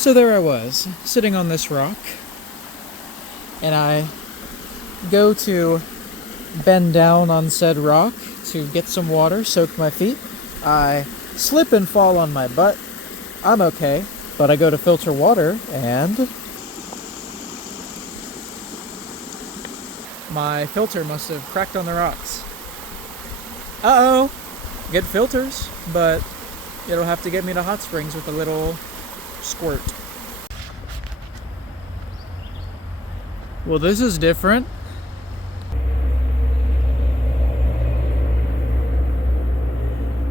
So there I was, sitting on this rock, and I go to bend down on said rock to get some water, soak my feet. I slip and fall on my butt. I'm okay, but I go to filter water, and my filter must have cracked on the rocks. Uh-oh! Get filters, but it'll have to get me to hot springs with a little squirt. Well, this is different.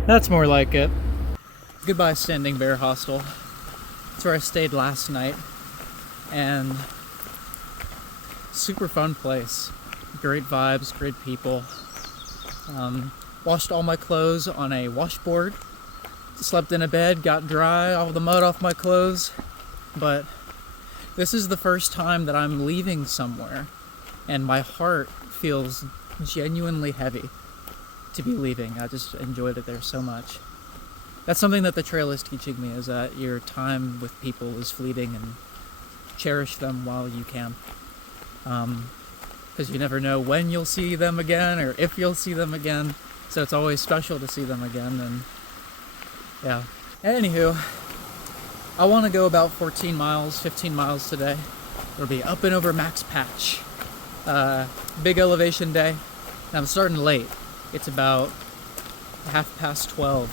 That's more like it. Goodbye, Standing Bear Hostel. That's where I stayed last night. And super fun place. Great vibes, great people. Washed all my clothes on a washboard. Slept in a bed, got dry, all the mud off my clothes. But this is the first time that I'm leaving somewhere, and my heart feels genuinely heavy to be leaving. I just enjoyed it there so much. That's something that the trail is teaching me, is that your time with people is fleeting, and cherish them while you can. Because you never know when you'll see them again, or if you'll see them again. So it's always special to see them again, and yeah. Anywho, I want to go about 14 miles, 15 miles today. It'll be up and over Max Patch. Big elevation day. And I'm starting late. It's about 12:30.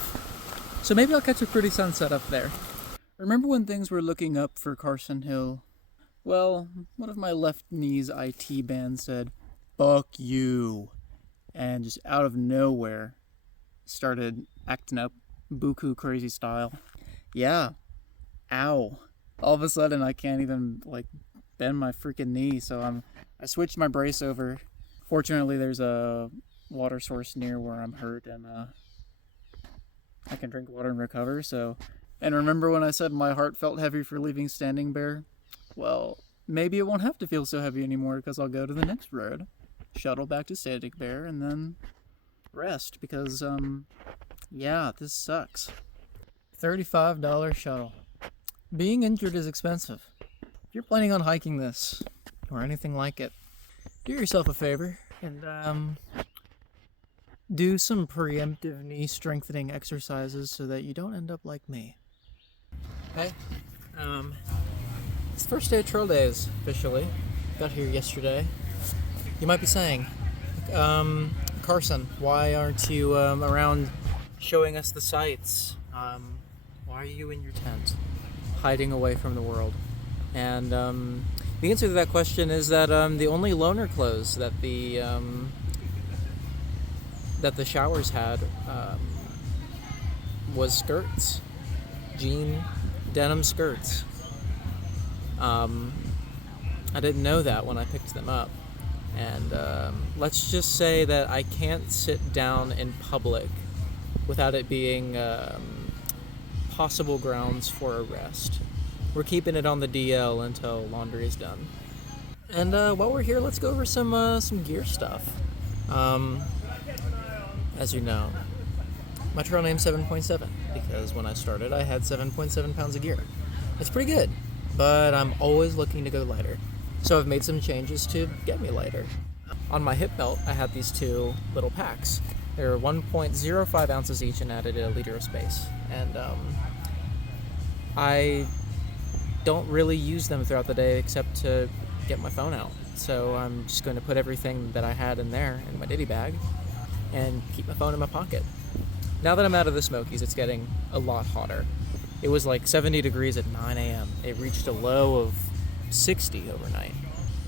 So maybe I'll catch a pretty sunset up there. Remember when things were looking up for Carson Hill? Well, one of my left knee's IT band said, "Fuck you." And just out of nowhere started acting up buku crazy style. Yeah. Ow. All of a sudden I can't even bend my freaking knee, so I switched my brace over. Fortunately there's a water source near where I'm hurt, and I can drink water and recover. And remember when I said my heart felt heavy for leaving Standing Bear? Well, maybe it won't have to feel so heavy anymore, because I'll go to the next road, shuttle back to Standing Bear, and then rest, because yeah, this sucks. $35 shuttle. Being injured is expensive. If you're planning on hiking this, or anything like it, do yourself a favor and do some preemptive knee strengthening exercises so that you don't end up like me. Hey, it's the first day of trail days, officially. Got here yesterday. You might be saying, Carson, why aren't you around showing us the sights? Why are you in your tent, hiding away from the world? And the answer to that question is that the only loaner clothes that the showers had was skirts, jean denim skirts. I didn't know that when I picked them up, and let's just say that I can't sit down in public without it being possible grounds for arrest. We're keeping it on the DL until laundry is done. And while we're here, let's go over some gear stuff. As you know, my trail name's 7.7 because when I started, I had 7.7 pounds of gear. It's pretty good, but I'm always looking to go lighter. So I've made some changes to get me lighter. On my hip belt, I had these two little packs. They're 1.05 ounces each and added a liter of space. And I don't really use them throughout the day except to get my phone out. So I'm just going to put everything that I had in there in my ditty bag and keep my phone in my pocket. Now that I'm out of the Smokies, it's getting a lot hotter. It was like 70 degrees at 9 a.m. It reached a low of 60 overnight.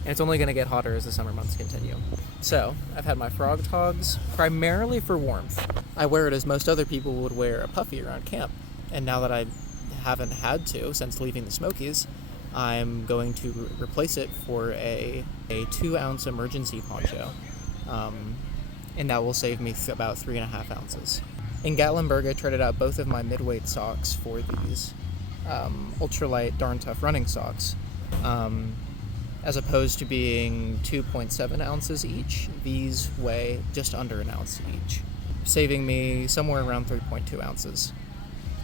And it's only going to get hotter as the summer months continue. So, I've had my frog togs primarily for warmth. I wear it as most other people would wear a puffy around camp. And now that I haven't had to since leaving the Smokies, I'm going to replace it for a 2-ounce emergency poncho. And that will save me about 3.5 ounces. In Gatlinburg, I traded out both of my midweight socks for these ultralight, darn tough running socks. As opposed to being 2.7 ounces each, these weigh just under an ounce each, saving me somewhere around 3.2 ounces.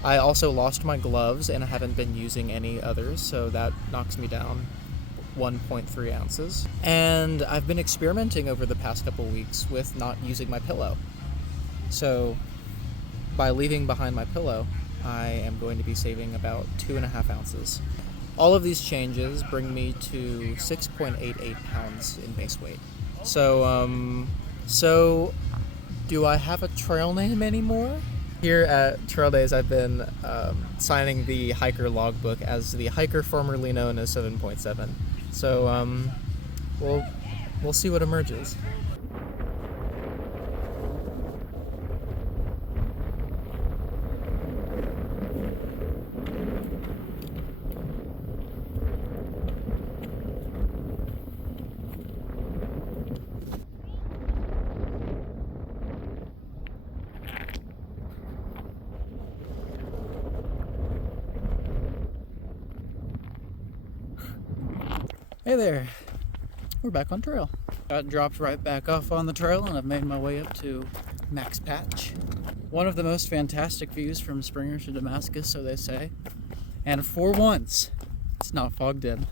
I also lost my gloves and I haven't been using any others, so that knocks me down 1.3 ounces. And I've been experimenting over the past couple weeks with not using my pillow. So by leaving behind my pillow, I am going to be saving about 2.5 ounces. All of these changes bring me to 6.88 pounds in base weight. So do I have a trail name anymore? Here at Trail Days, I've been signing the hiker logbook as the hiker formerly known as 7.7. So we'll see what emerges. Hey there, we're back on trail. Got dropped right back off on the trail and I've made my way up to Max Patch. One of the most fantastic views from Springer to Damascus, so they say. And for once, it's not fogged in.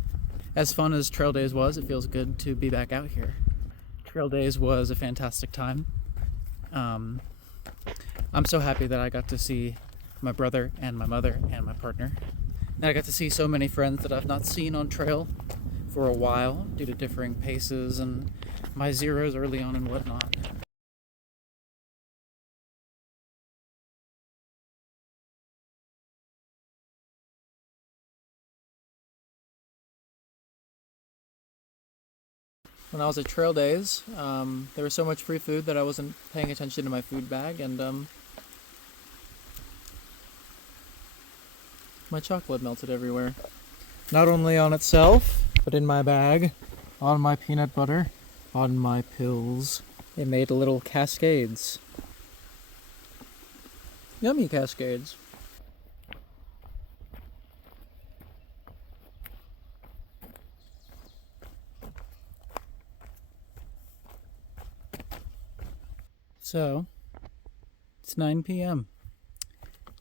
As fun as Trail Days was, it feels good to be back out here. Trail Days was a fantastic time. I'm so happy that I got to see my brother and my mother and my partner. And I got to see so many friends that I've not seen on trail for a while due to differing paces and my zeros early on and whatnot. When I was at Trail Days, there was so much free food that I wasn't paying attention to my food bag, and my chocolate melted everywhere. Not only on itself, but in my bag, on my peanut butter, on my pills. It made little cascades. Yummy cascades. So, it's 9 p.m.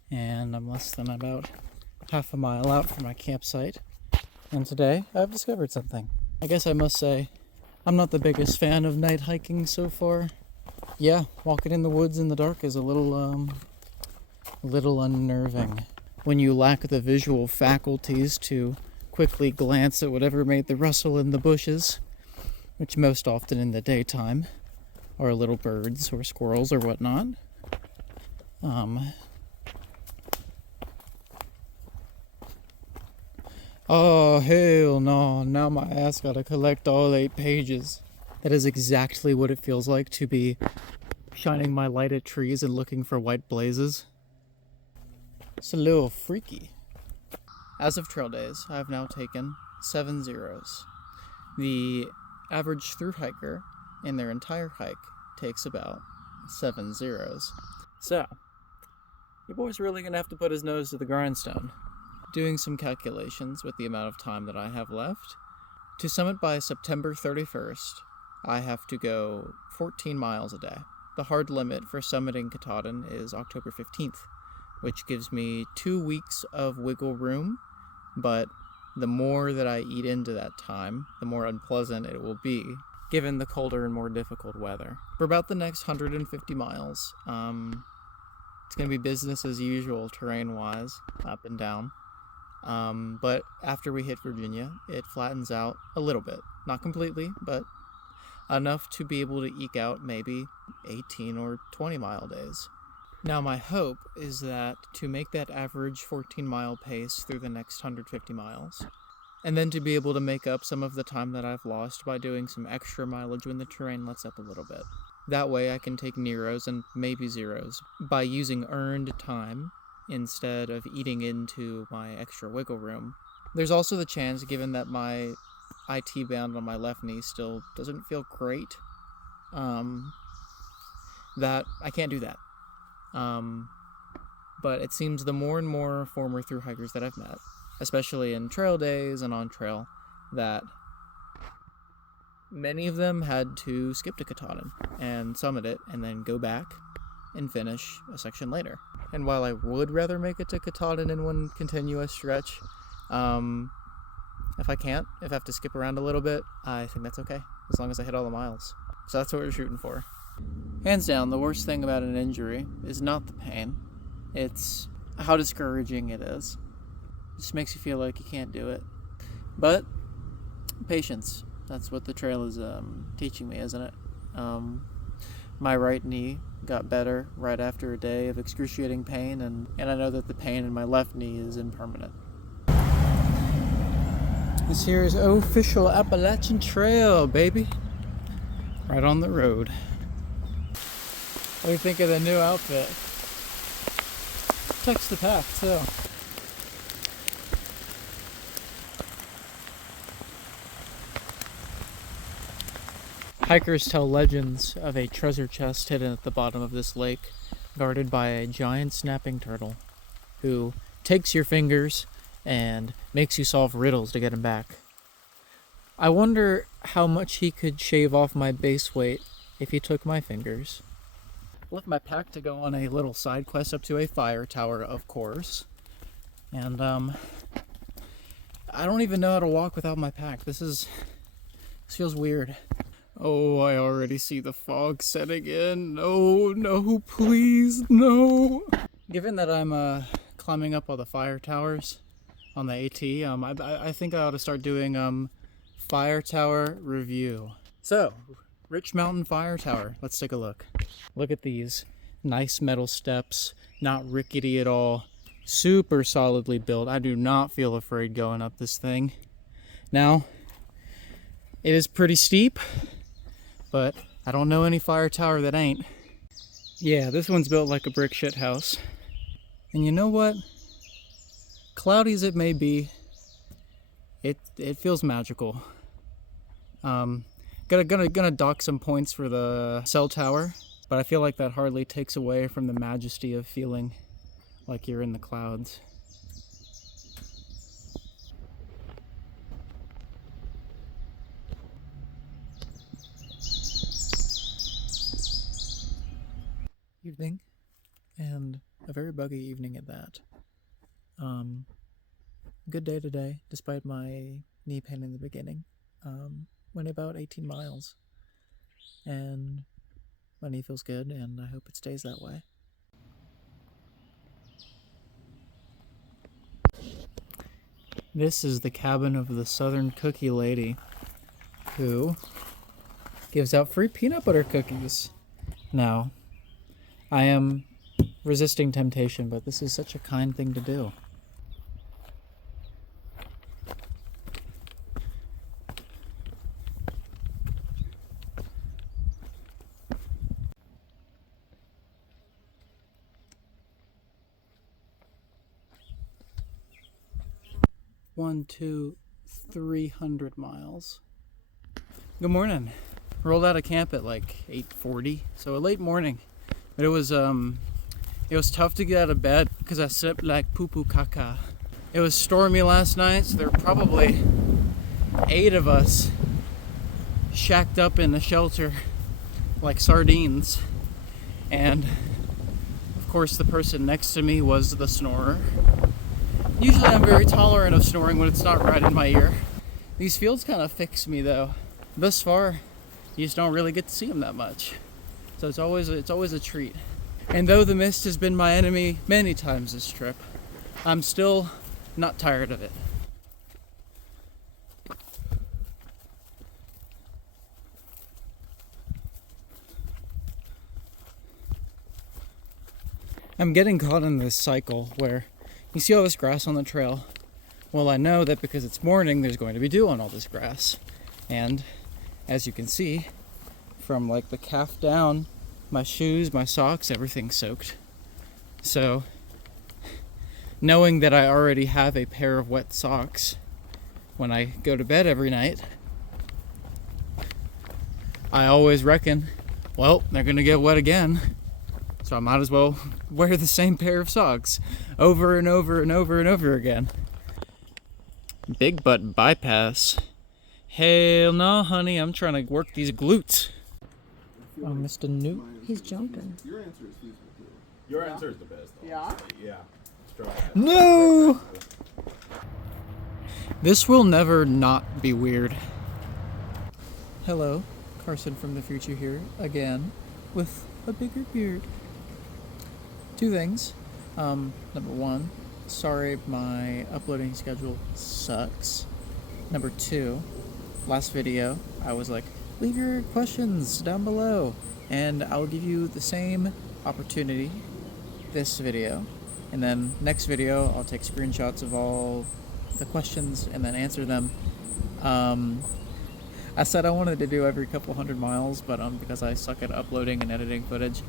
and I'm less than about half a mile out from my campsite. And today, I've discovered something. I guess I must say, I'm not the biggest fan of night hiking so far. Yeah, walking in the woods in the dark is a little unnerving. When you lack the visual faculties to quickly glance at whatever made the rustle in the bushes, which most often in the daytime are little birds or squirrels or whatnot. Oh, hell no. Now my ass gotta collect all 8 pages. That is exactly what it feels like to be shining my light at trees and looking for white blazes. It's a little freaky. As of Trail Days, I have now taken 7 zeros. The average through hiker in their entire hike takes about 7 zeros. So, your boy's really gonna have to put his nose to the grindstone. Doing some calculations with the amount of time that I have left. To summit by September 31st, I have to go 14 miles a day. The hard limit for summiting Katahdin is October 15th, which gives me 2 weeks of wiggle room, but the more that I eat into that time, the more unpleasant it will be, given the colder and more difficult weather. For about the next 150 miles, it's going to be business as usual terrain-wise, up and down. But after we hit Virginia, it flattens out a little bit. Not completely, but enough to be able to eke out maybe 18 or 20 mile days. Now my hope is that to make that average 14 mile pace through the next 150 miles, and then to be able to make up some of the time that I've lost by doing some extra mileage when the terrain lets up a little bit. That way I can take Neros and maybe zeros by using earned time instead of eating into my extra wiggle room. There's also the chance, given that my IT band on my left knee still doesn't feel great, that I can't do that. But it seems the more and more former thru hikers that I've met, especially in Trail Days and on trail, that many of them had to skip to Katahdin and summit it and then go back and finish a section later. And while I would rather make it to Katahdin in one continuous stretch, if I have to skip around a little bit, I think that's okay, as long as I hit all the miles. So that's what we're shooting for. Hands down, the worst thing about an injury is not the pain. It's how discouraging it is. It just makes you feel like you can't do it. But patience, that's what the trail is teaching me, isn't it? My right knee got better right after a day of excruciating pain, and I know that the pain in my left knee is impermanent. This here is official Appalachian Trail, baby. Right on the road. What do you think of the new outfit? Protects the pack, too. Hikers tell legends of a treasure chest hidden at the bottom of this lake, guarded by a giant snapping turtle, who takes your fingers and makes you solve riddles to get him back. I wonder how much he could shave off my base weight if he took my fingers. Left my pack to go on a little side quest up to a fire tower, of course. And I don't even know how to walk without my pack. This feels weird. Oh, I already see the fog setting in. No, please, no. Given that I'm climbing up all the fire towers on the AT, I think I ought to start doing fire tower review. So, Rich Mountain Fire Tower. Let's take a look. Look at these nice metal steps, not rickety at all, super solidly built. I do not feel afraid going up this thing. Now, it is pretty steep, but I don't know any fire tower that ain't. Yeah, this one's built like a brick shit house. And you know what? Cloudy as it may be, it feels magical. Gonna dock some points for the cell tower, but I feel like that hardly takes away from the majesty of feeling like you're in the clouds. Evening, and a very buggy evening at that. Good day today, despite my knee pain in the beginning. Went about 18 miles, and my knee feels good, and I hope it stays that way. This is the cabin of the Southern Cookie Lady, who gives out free peanut butter cookies. Now, I am resisting temptation, but this is such a kind thing to do. One, 2, 300 miles. Good morning. Rolled out of camp at like 8:40, so a late morning. But it was tough to get out of bed because I slept like poo-poo caca. It was stormy last night, so there were probably 8 of us shacked up in the shelter like sardines. And of course the person next to me was the snorer. Usually I'm very tolerant of snoring when it's not right in my ear. These fields kind of fix me though. Thus far, you just don't really get to see them that much. So it's always a treat. And though the mist has been my enemy many times this trip, I'm still not tired of it. I'm getting caught in this cycle where you see all this grass on the trail. Well, I know that because it's morning, there's going to be dew on all this grass. And as you can see, from like the calf down, my shoes, my socks, everything's soaked. So, knowing that I already have a pair of wet socks when I go to bed every night, I always reckon, well, they're gonna get wet again. So I might as well wear the same pair of socks over and over and over and over again. Big butt bypass. Hell no, honey, I'm trying to work these glutes. Oh, Mr. Newt. He's jumping. Your answer is the best, though. Yeah? Yeah. Strong. No! This will never not be weird. Hello, Carson from the future here, again, with a bigger beard. Two things. Number one, sorry my uploading schedule sucks. Number two, last video, I was like, leave your questions down below, and I'll give you the same opportunity this video. And then next video, I'll take screenshots of all the questions and then answer them. I said I wanted to do every couple 100 miles, but because I suck at uploading and editing footage,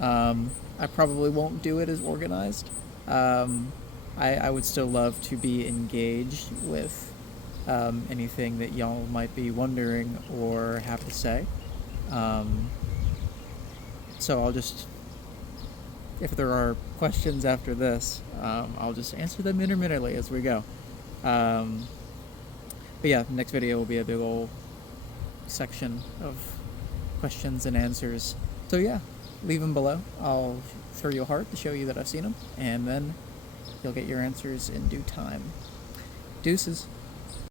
I probably won't do it as organized. I would still love to be engaged with anything that y'all might be wondering or have to say. So I'll just, if there are questions after this, I'll just answer them intermittently as we go. But yeah, next video will be a big old section of questions and answers. So yeah, leave them below. I'll throw you a heart to show you that I've seen them, and then you'll get your answers in due time. Deuces.